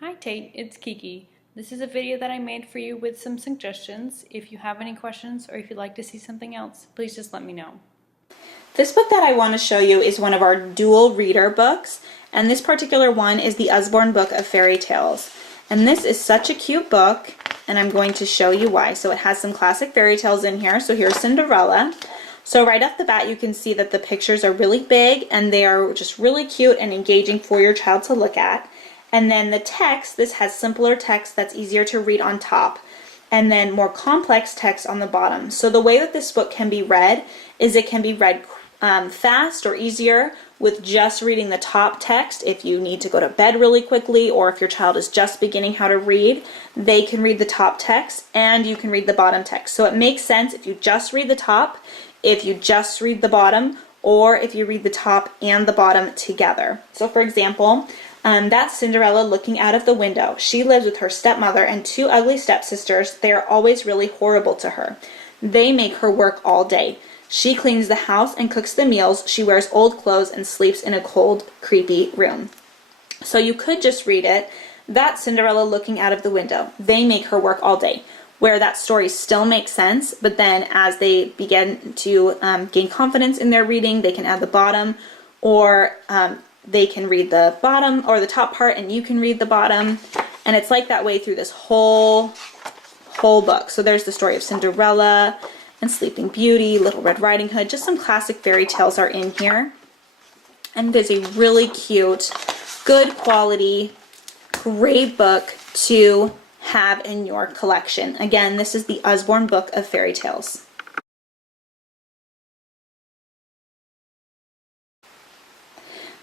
Hi Tate, it's Kiki. This is a video that I made for you with some suggestions. If you have any questions or if you'd like to see something else, please just let me know. This book that I want to show you is one of our dual reader books, and this particular one is the Usborne Book of Fairy Tales. And this is such a cute book, and I'm going to show you why. So it has some classic fairy tales in here. So here's Cinderella. So right off the bat you can see that the pictures are really big and they are just really cute and engaging for your child to look at. And then the text, this has simpler text that's easier to read on top, and then more complex text on the bottom. So the way that this book can be read is it can be read fast or easier with just reading the top text. If you need to go to bed really quickly, or if your child is just beginning how to read, they can read the top text and you can read the bottom text. So it makes sense if you just read the top, if you just read the bottom, or if you read the top and the bottom together. So for example, that's Cinderella looking out of the window. She lives with her stepmother and two ugly stepsisters. They are always really horrible to her. They make her work all day. She cleans the house and cooks the meals. She wears old clothes and sleeps in a cold, creepy room. So you could just read it, that's Cinderella looking out of the window. They make her work all day. Where that story still makes sense, but then as they begin to gain confidence in their reading, they can add the bottom, or they can read the bottom or the top part and you can read the bottom, and it's like that way through this whole book. So there's the story of Cinderella and Sleeping Beauty, Little Red Riding Hood, just some classic fairy tales are in here. And it is a really cute, good quality, great book to have in your collection. Again, this is the Usborne Book of Fairy Tales.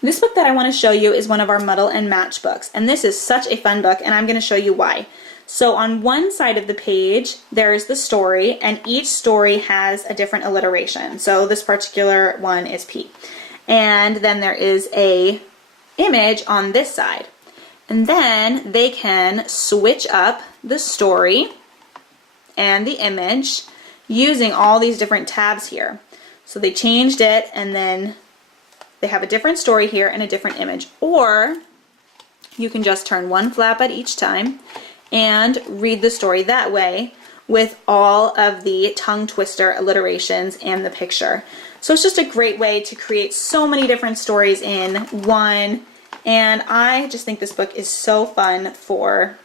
This book that I want to show you is one of our Muddle and Match books, and this is such a fun book, and I'm going to show you why. So on one side of the page there is the story, and each story has a different alliteration. So this particular one is P. And then there is a image on this side. And then they can switch up the story and the image using all these different tabs here. So they changed it, and then they have a different story here and a different image. Or you can just turn one flap at each time and read the story that way with all of the tongue twister alliterations and the picture. So it's just a great way to create so many different stories in one, and I just think this book is so fun for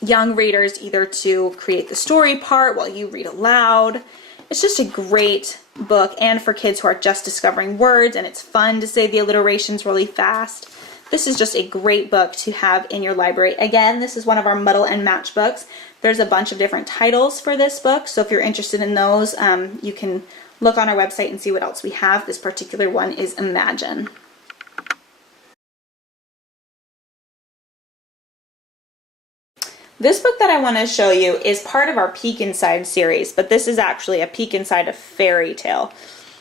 young readers, either to create the story part while you read aloud. It's just a great book, and for kids who are just discovering words and it's fun to say the alliterations really fast. This is just a great book to have in your library. Again, this is one of our Muddle and Match books. There's a bunch of different titles for this book, so if you're interested in those, you can look on our website and see what else we have. This particular one is Imagine. This book that I want to show you is part of our Peek Inside series, but this is actually a peek inside a fairy tale.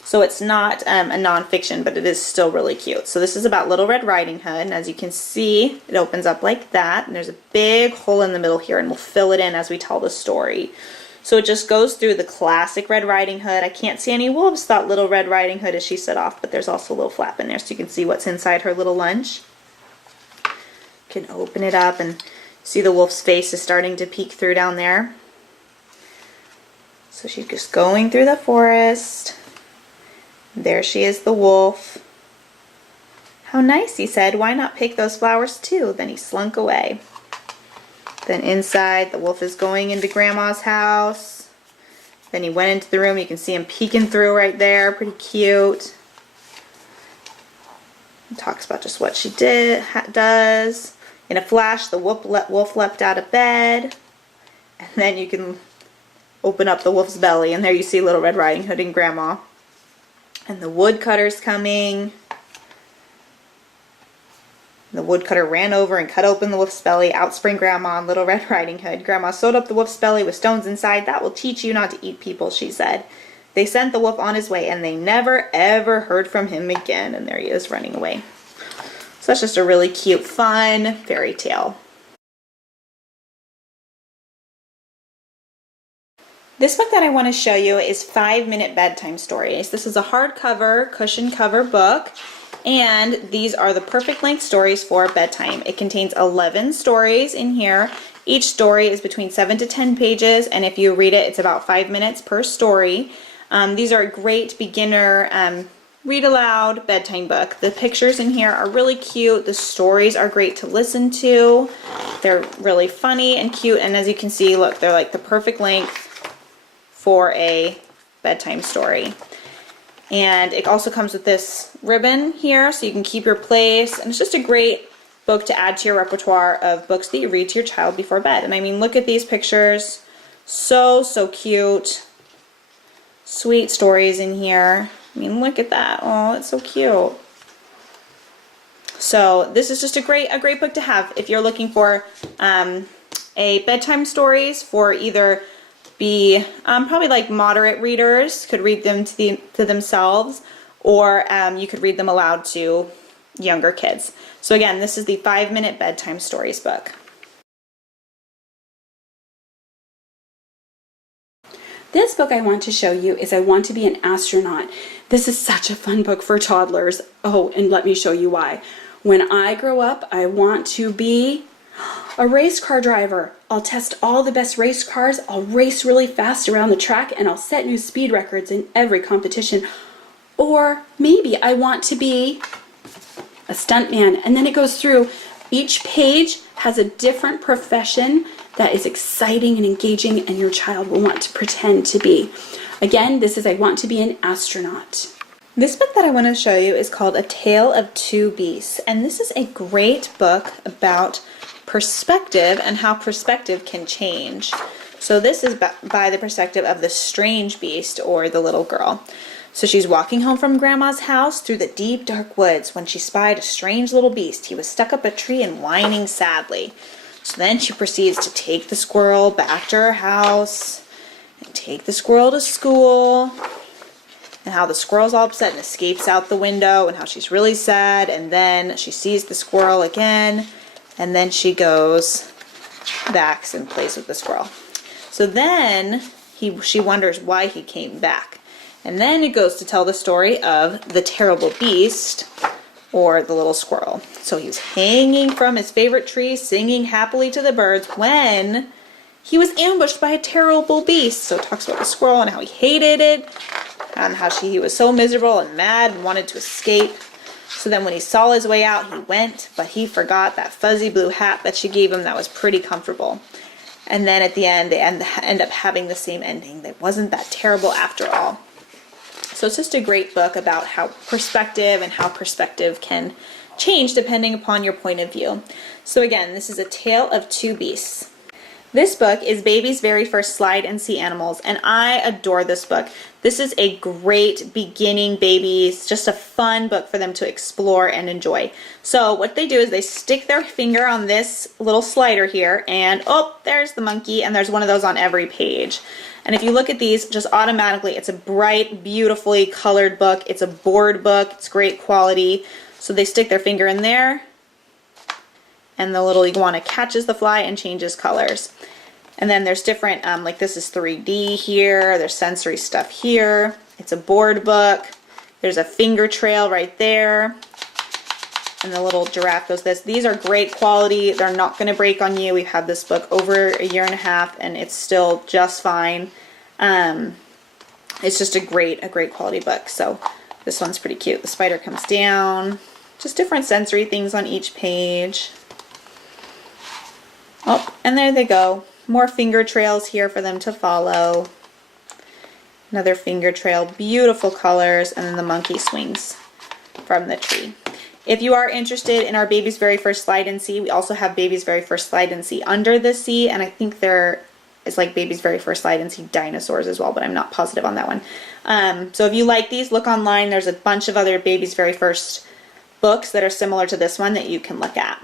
So it's not a nonfiction, but it is still really cute. So this is about Little Red Riding Hood, and as you can see, it opens up like that, and there's a big hole in the middle here, and we'll fill it in as we tell the story. So it just goes through the classic Red Riding Hood. I can't see any wolves, thought Little Red Riding Hood as she set off, but there's also a little flap in there so you can see what's inside her little lunch. You can open it up and see the wolf's face is starting to peek through down there. So she's just going through the forest. There she is, the wolf. How nice, he said. Why not pick those flowers too? Then he slunk away. Then inside, the wolf is going into Grandma's house. Then he went into the room. You can see him peeking through right there. Pretty cute. He talks about just what she does. In a flash, the wolf leapt out of bed. And then you can open up the wolf's belly, and there you see Little Red Riding Hood and Grandma. And the woodcutter's coming. The woodcutter ran over and cut open the wolf's belly. Out sprang Grandma and Little Red Riding Hood. Grandma sewed up the wolf's belly with stones inside. That will teach you not to eat people, she said. They sent the wolf on his way, and they never ever heard from him again. And there he is running away. So that's just a really cute, fun fairy tale. This book that I want to show you is 5-Minute Bedtime Stories. This is a hardcover, cushion cover book, And these are the perfect length stories for bedtime. It contains 11 stories in here. Each story is between 7 to 10 pages, and if you read it, it's about 5 minutes per story. These are a great beginner read aloud bedtime book. The pictures in here are really cute. The stories are great to listen to. They're really funny and cute, and as you can see, look, they're like the perfect length for a bedtime story. And it also comes with this ribbon here so you can keep your place, and it's just a great book to add to your repertoire of books that you read to your child before bed. And I mean, look at these pictures. So cute. Sweet stories in here. I mean, look at that. Oh, it's so cute. So this is just a great book to have if you're looking for a bedtime stories for either be probably like moderate readers could read them to themselves, or you could read them aloud to younger kids. So again, this is the 5-minute bedtime stories book. This book I want to show you is I Want to Be an Astronaut. This is such a fun book for toddlers. Oh, and let me show you why. When I grow up, I want to be a race car driver. I'll test all the best race cars. I'll race really fast around the track, and I'll set new speed records in every competition. Or maybe I want to be a stuntman. And then it goes through. Each page has a different profession that is exciting and engaging, and your child will want to pretend to be. Again, this is I Want to Be an Astronaut. This book that I want to show you is called A Tale of Two Beasts, and this is a great book about perspective and how perspective can change. So this is by the perspective of the strange beast, or the little girl. So she's walking home from Grandma's house through the deep dark woods when she spied a strange little beast. He was stuck up a tree and whining sadly. So then she proceeds to take the squirrel back to her house and take the squirrel to school, and how the squirrel's all upset and escapes out the window, and how she's really sad, and then she sees the squirrel again, and then she goes back and plays with the squirrel. So then she wonders why he came back. And then it goes to tell the story of the terrible beast, or the little squirrel. So he was hanging from his favorite tree, singing happily to the birds, when he was ambushed by a terrible beast. So it talks about the squirrel and how he hated it, and how he was so miserable and mad and wanted to escape. So then when he saw his way out, he went, but he forgot that fuzzy blue hat that she gave him that was pretty comfortable. And then at the end, they end up having the same ending. It wasn't that terrible after all. So it's just a great book about how perspective can change depending upon your point of view. So again, this is A Tale of Two Beasts. This book is Baby's very first slide and see animals, and I adore this book. This is a great beginning babies, just a fun book for them to explore and enjoy. So what they do is they stick their finger on this little slider here, and oh, there's the monkey, and there's one of those on every page. And if you look at these, just automatically, it's a bright, beautifully colored book. It's a board book. It's great quality. So they stick their finger in there, and the little iguana catches the fly and changes colors. And then there's different, like this is 3D here. There's sensory stuff here. It's a board book. There's a finger trail right there. And the little giraffe goes this. These are great quality. They're not going to break on you. We've had this book over a year and a half, and it's still just fine. It's just a great quality book. So this one's pretty cute. The spider comes down. Just different sensory things on each page. Oh, and there they go. More finger trails here for them to follow. Another finger trail. Beautiful colors. And then the monkey swings from the tree. If you are interested in our Baby's Very First Slide and See, we also have Baby's Very First Slide and See Under the Sea, and I think there is like Baby's Very First Slide and See Dinosaurs as well, but I'm not positive on that one. So if you like these, look online. There's a bunch of other Baby's Very First books that are similar to this one that you can look at.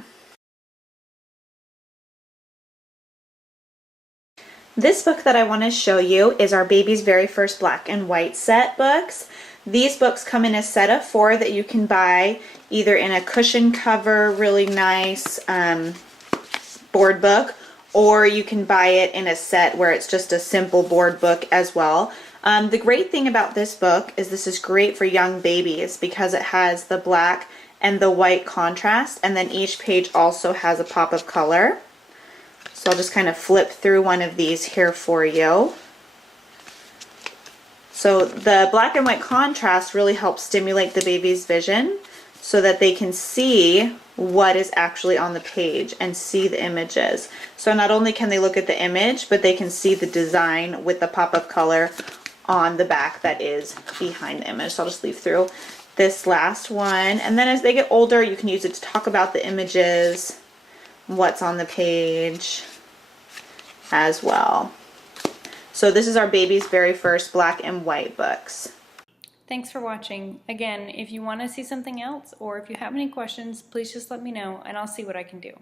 This book that I want to show you is our Baby's Very First Black and White set books. These books come in a set of 4 that you can buy either in a cushion cover, really nice board book, or you can buy it in a set where it's just a simple board book as well. The great thing about this book is this is great for young babies because it has the black and the white contrast, and then each page also has a pop of color. So I'll just kind of flip through one of these here for you. So the black and white contrast really helps stimulate the baby's vision so that they can see what is actually on the page and see the images. So not only can they look at the image, but they can see the design with the pop of color on the back that is behind the image. So I'll just leave through this last one, and then as they get older you can use it to talk about the images, what's on the page as well. So this is our baby's very first black and white books. Thanks for watching. Again, if you want to see something else or if you have any questions, please just let me know and I'll see what I can do.